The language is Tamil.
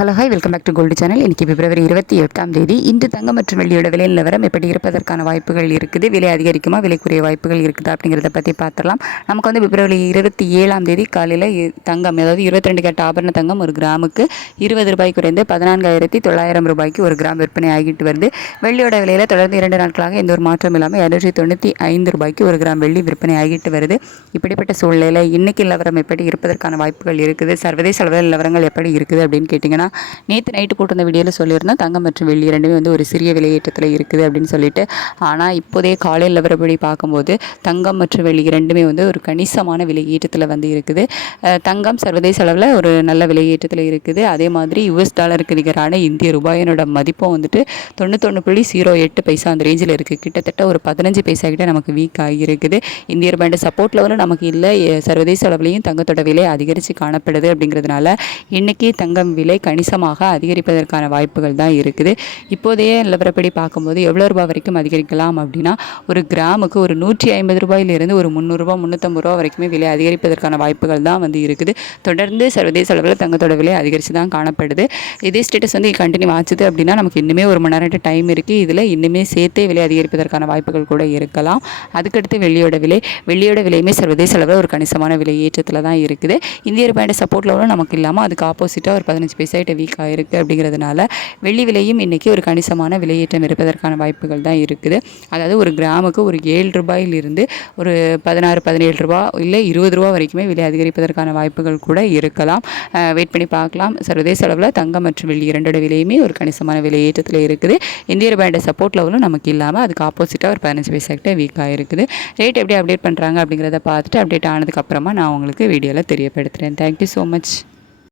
Hello hi welcome back to gold channel. இன்றைக்கி பிப்ரவரி 28ஆம் தேதி. இன்று தங்கம் மற்றும் வெள்ளியோட விலை நிலவரம் எப்படி இருப்பதற்கான வாய்ப்புகள் இருக்குது, விலை அதிகரிக்குமா, விலைக்குரிய வாய்ப்புகள் இருக்குதா அப்படிங்கிறத பற்றி பார்த்துடலாம். நமக்கு வந்து பிப்ரவரி 27ஆம் தேதி காலையில் தங்கம், அதாவது 22 கேரட் ஆபரண தங்கம் ஒரு கிராமுக்கு 20 ரூபாய் குறைந்து 14,900 ரூபாய்க்கு ஒரு கிராம் விற்பனை ஆகிட்டு வருது. வெள்ளியோட விலையில் தொடர்ந்து 2 நாட்களாக எந்த ஒரு மாற்றம் இல்லாமல் 295 ரூபாய்க்கு ஒரு கிராம் வெள்ளி விற்பனை ஆகிட்டு வருது. இப்படிப்பட்ட சூழ்நிலையில் இன்றைக்கி நிலவரம் எப்படி இருப்பதற்கான வாய்ப்புகள் இருக்குது, சர்வதேச அளவில் நிலவரங்கள் எப்படி இருக்குது அப்படின்னு கேட்டிங்கன்னா, நேற்று நைட்டு போட்டிருந்த வீடியோவில் சொல்லியிருந்தோம் தங்கம் மற்றும் வெள்ளி ரெண்டுமே வந்து ஒரு சிறிய விலையேற்றத்தில் இருக்குது அப்படின்னு சொல்லிட்டு. ஆனால் இப்போதே காலையில் நிலவரப்படி பார்க்கும்போது தங்கம் மற்றும் வெள்ளி ரெண்டுமே வந்து ஒரு கணிசமான விலையேற்றத்தில் வந்து இருக்குது. தங்கம் சர்வதேச அளவில் ஒரு நல்ல விலையேற்றத்தில் இருக்குது. அதே மாதிரி US டாலருக்கு நிகரான இந்திய ரூபாயினோட மதிப்பும் வந்துட்டு 91.08 பைசா அந்த ரேஞ்சில் இருக்குது. கிட்டத்தட்ட ஒரு 15 பைசா கிட்ட நமக்கு வீக் ஆகியிருக்குது. இந்திய ரூபாயோட சப்போர்ட் லெவலும் நமக்கு இல்லை. சர்வதேச அளவுலையும் தங்கத்தோட விலை அதிகரித்து காணப்படுது. அப்படிங்கிறதுனால இன்றைக்கி தங்கம் விலை கணிசமாக அதிகரிப்பதற்கான வாய்ப்புகள் தான் இருக்குது. இப்போதைய நிலவரப்படி பார்க்கும்போது எவ்வளோ ரூபாய் வரைக்கும் அதிகரிக்கலாம் அப்படின்னா, ஒரு கிராமுக்கு ஒரு 150 ரூபாயிலிருந்து ஒரு 300 ரூபா 350 ரூபா வரைக்குமே விலை அதிகரிப்பதற்கான வாய்ப்புகள் தான் வந்து இருக்குது. தொடர்ந்து சர்வதேச அளவில் தங்கத்தோட விலை அதிகரித்து தான் காணப்படுது. இதே ஸ்டேட்டஸ் வந்து கண்டினியூ ஆச்சுது அப்படின்னா நமக்கு இன்னுமே ஒரு மணி நேரம் டைம் இருக்குது. இதில் இன்னுமே சேர்த்தே விலை அதிகரிப்பதற்கான வாய்ப்புகள் கூட இருக்கலாம். அதுக்கடுத்து வெள்ளியோட விலையுமே சர்வதேச அளவில் ஒரு கணிசமான விலை ஏற்றத்தில் தான் இருக்குது. இந்திய ரூபாயோட சப்போர்ட் லெவலும் நமக்கு இல்லாமல் அதுக்கு ஆப்போசிட்டாக ஒரு 15 பைசா வீக் ஆகிருக்கு. அப்படிங்கிறதுனால வெள்ளி விலையும் இன்றைக்கி ஒரு கணிசமான விலையேற்றம் இருப்பதற்கான வாய்ப்புகள் தான் இருக்குது. அதாவது ஒரு கிராமுக்கு ஒரு 7 ரூபாயிலிருந்து ஒரு 16-17 ரூபா இல்லை 20 ரூபா வரைக்குமே விலை அதிகரிப்பதற்கான வாய்ப்புகள் கூட இருக்கலாம். வெயிட் பண்ணி பார்க்கலாம். சர்வதேச அளவில் தங்கம் மற்றும் வெள்ளி இரண்டோட விலையுமே ஒரு கணிசமான விலையேற்றத்தில் இருக்குது. இந்திய ரூபாயோட சப்போர்ட் லெவலும் நமக்கு இல்லாமல் அதுக்கு ஆப்போசிட்டாக ஒரு 15 பைசா கிட்ட வீக் ஆகிருக்குது. ரேட் எப்படி அப்டேட் பண்ணுறாங்க அப்படிங்கிறத பார்த்துட்டு அப்டேட் ஆனதுக்கப்புறமா நான் உங்களுக்கு வீடியோவில் தெரியப்படுத்துகிறேன். Thank you so much.